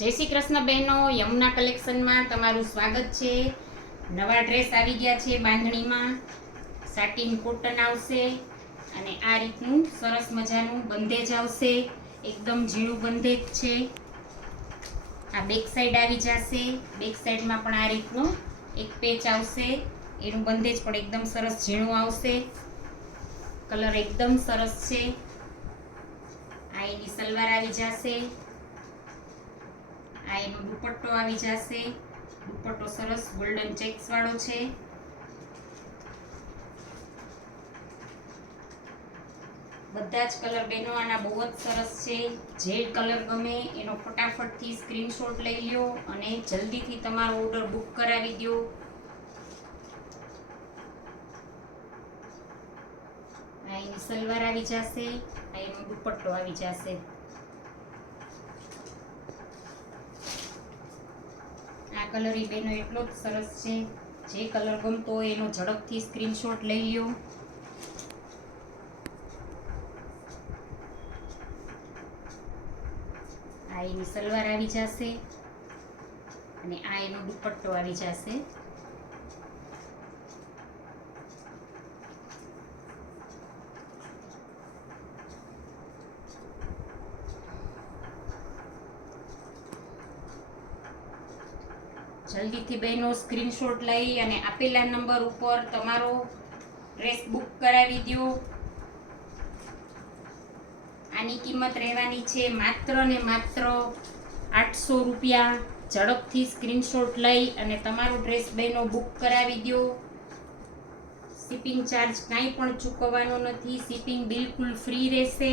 જય શ્રી કૃષ્ણ બહેનો, યમુના કલેક્શનમાં તમારું સ્વાગત છે। નવા ડ્રેસ આવી ગયા છે બાંધણીમાં। સાટિન કોટન આવશે અને આ રીતનું સરસ મજાનું બંધેજ આવશે। એકદમ ઝીણું બંધેજ છે। આ બેક સાઈડ આવી જશે। બેક સાઈડમાં પણ આ રીતનું એક પેચ આવશે। એનું બંધેજ પણ એકદમ સરસ ઝીણું આવશે। કલર એકદમ સરસ છે। આ એની સલવાર આવી જશે। આ એનો દુપટ્ટો આવી જશે। દુપટ્ટો સરસ ગોલ્ડન ચેક્સ વાળો છે। બધા જ કલર બેનો આના બહુ જ સરસ છે। જે કલર ગમે એનો ફટાફટથી સ્ક્રીનશોટ લઈ લ્યો અને જલ્દીથી તમારો ઓર્ડર બુક કરાવી દો। આ એની સલવાર આવી જશે। આ એનો દુપટ્ટો આવી જશે। આ કલર ઈ બેનો એટલો જ સરસ છે। જે કલર ગમતો હોય એનો ઝડપથી સ્ક્રીનશોટ લઈ લ્યો। આ એની સલવાર આવી જશે અને આ એનો દુપટ્ટો આવી જશે। જલ્દીથી બહેનો સ્ક્રીનશોટ લઈ અને આપેલા નંબર ઉપર તમારો ડ્રેસ બુક કરાવી દો। આની કિંમત રહેવાની છે માત્ર ને માત્ર 800 રૂપિયા। ઝડપથી સ્ક્રીનશોટ લઈ અને તમારો ડ્રેસ બહેનો બુક કરાવી દો। શિપિંગ ચાર્જ કાંઈ પણ ચૂકવવાનો નથી। શિપિંગ બિલકુલ ફ્રી રહેશે।